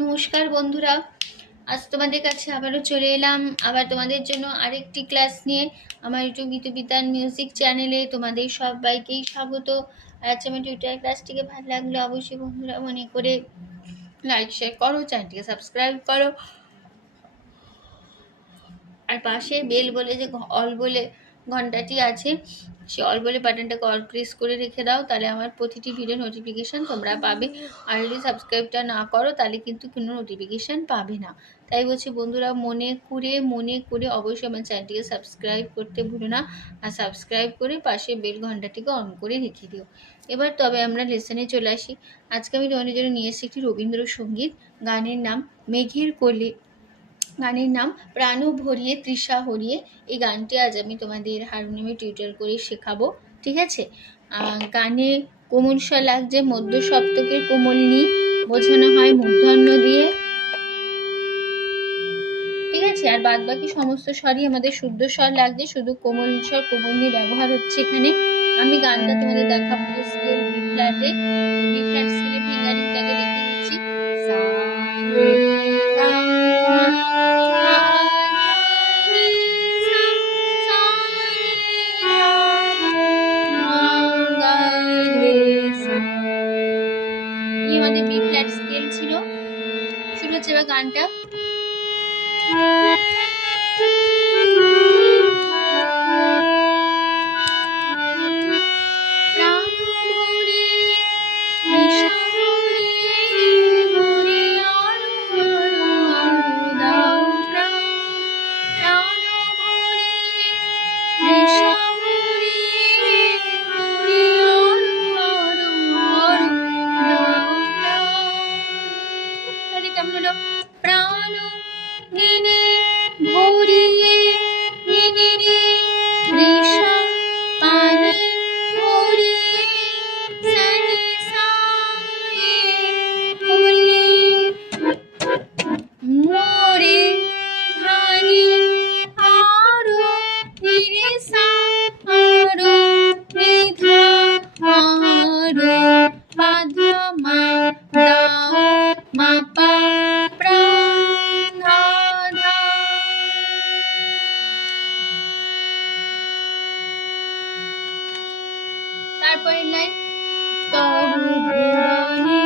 নমস্কার বন্ধুরা, আজ তোমাদের কাছে আবারও চলে এলাম আবার তোমাদের জন্য আরেকটি ক্লাস নিয়ে। আমার ইউটিউব গীতবিতান মিউজিক চ্যানেলে তোমাদের সবাইকেই স্বাগত। আজ আমার টিউটার ক্লাসটিকে ভালো লাগলে অবশ্যই বন্ধুরা মনে করে লাইক শেয়ার করো, চ্যানেলটিকে সাবস্ক্রাইব করো, আর পাশে বেল বলে যে অল বলে ঘন্টাটি আছে, সে অল বলে বাটনটাকে অল প্রেস করে রেখে দাও, তাহলে আমার প্রতিটি ভিডিও নোটিফিকেশান তোমরা পাবে। আর যদি সাবস্ক্রাইবটা না করো তাহলে কিন্তু কোনো নোটিফিকেশান পাবে না। তাই বলছি বন্ধুরা, মনে করে অবশ্যই আমার চ্যানেলটিকে সাবস্ক্রাইব করতে ভুলো না, আর সাবস্ক্রাইব করে পাশে বেল ঘন্টাটিকে অন করে রেখে দিও। এবার তবে আমরা লেসনে চলে আসি। আজকে আমি তোমাদের জন্য নিয়ে এসেছি একটি রবীন্দ্রসঙ্গীত। গানের নাম মেঘের কোলে, গানের নাম প্রাণ ভরিয়ে তৃষা হরিয়ে। এই গানটি আজ আমি তোমাদের হারমোনিয়ামে টিউটোরিয়াল করে শেখাবো, ঠিক আছে? গানে কোমল স্বর লাগছে, মধ্য সপ্তকের কোমল নি বোঝানো হয় মূর্ধন্য দিয়ে, ঠিক আছে? আর বাদ বাকি সমস্ত স্বরই আমাদের শুদ্ধ স্বর লাগছে, শুধু কোমল স্বর কোমল নি ব্যবহার হচ্ছে এখানে। আমি গানটা তোমাদের দেখাবো স্কেল বি ফ্ল্যাটে, বি ফ্ল্যাট স্কেলে ফিঙ্গারিংটাকে দেখিয়ে দিচ্ছি। আমাদের বি ফ্ল্যাট স্কেল ছিল। শুরু হচ্ছে এবার গানটা। কেমন হলো? প্রাণ নিনে ভরিয়ে নিনে রে তৃষা পানি ভরিয়ে সানি সায়ে হলি মোরে ধানি আরো ধীরে সা আরো নিধা আরো বাধা মা দাও মা পা তারপরের লাইন তবু ভুবনে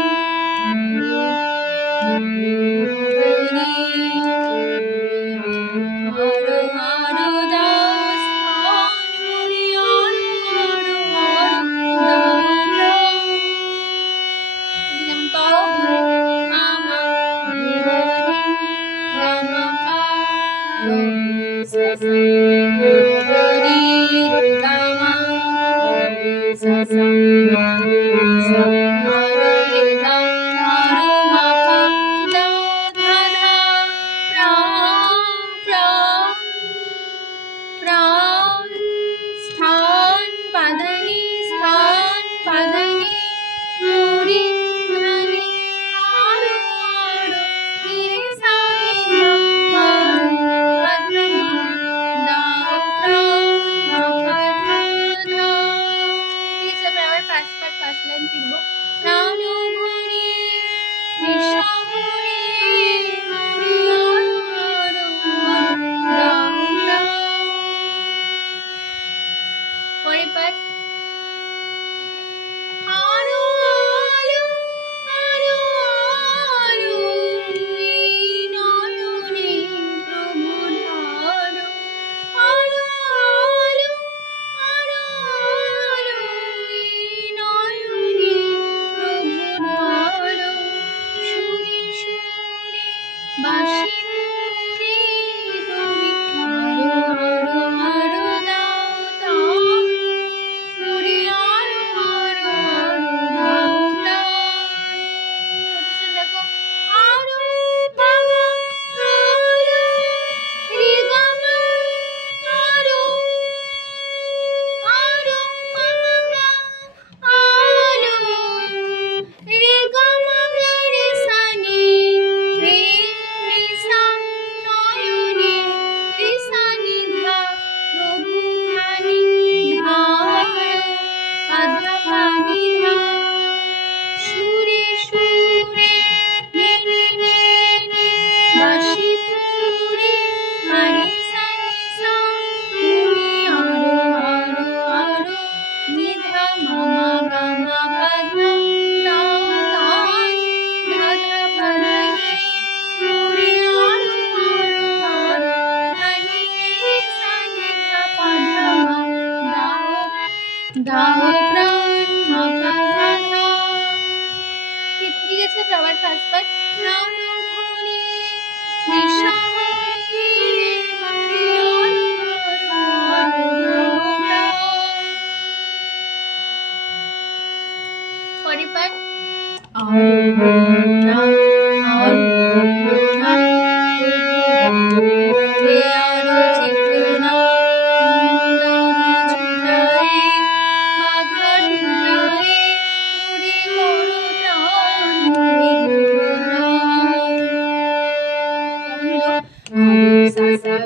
ফার্স্ট পার্ট প্রাণ ভরে নিঃশ্বাসে পরের পার্ট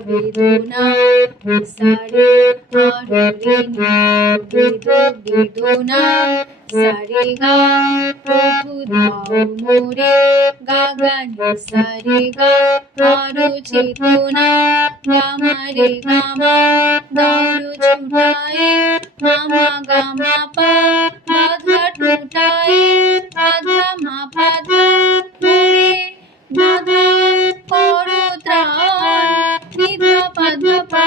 বেদনা সারে বেদনা সারে গা প্রভু দাও মোরে গা গা নি সারে গা আরো চেতনা গামারে গামা দারু ছুটায়ে মামা গামা পা বাধা টুটায়ে বাধা মা বাধা মোরে বাধা করো ত্রাণ নিধা বাধা পা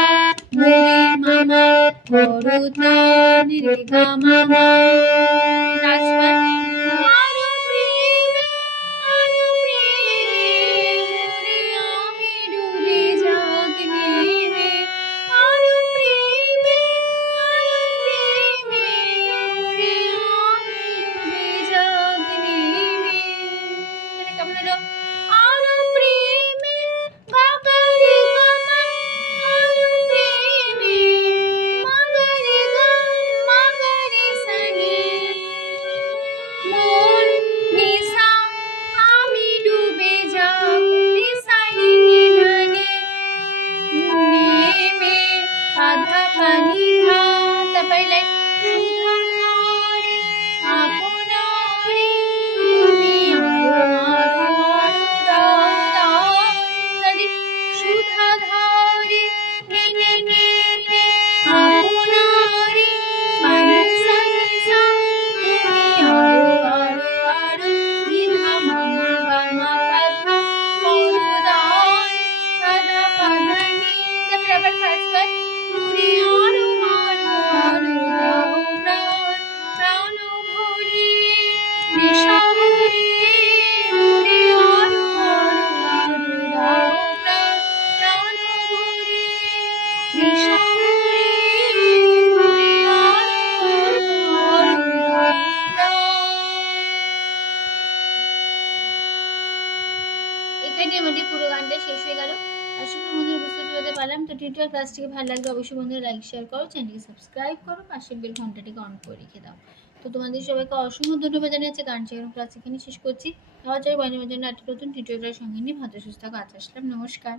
মোরে মামা করো ত্রাণ রে গা মামা পুরো গানটা শেষ হয়ে গেল। আশা করি বন্ধুরা বুঝতে চলতে পারলাম। তো টিউটোরিয়াল ক্লাসটিকে ভালো লাগলে অবশ্যই বন্ধুরা লাইক শেয়ার করো, চ্যানেলকে সাবস্ক্রাইব করো, পাশের বেল ঘন্টাটিকে অন করে রেখে দাও। তো তোমাদের সবাইকে অসংখ্য ধন্যবাদ জানাচ্ছি। গান শেখানোর ক্লাস এখানে শেষ করছি। আবার চাই বানিয়ে জন্য একটা নতুন টিউটোরিয়াল সঙ্গে নিয়ে ভালো সুস্থ থাকো। আজ আসলাম, নমস্কার।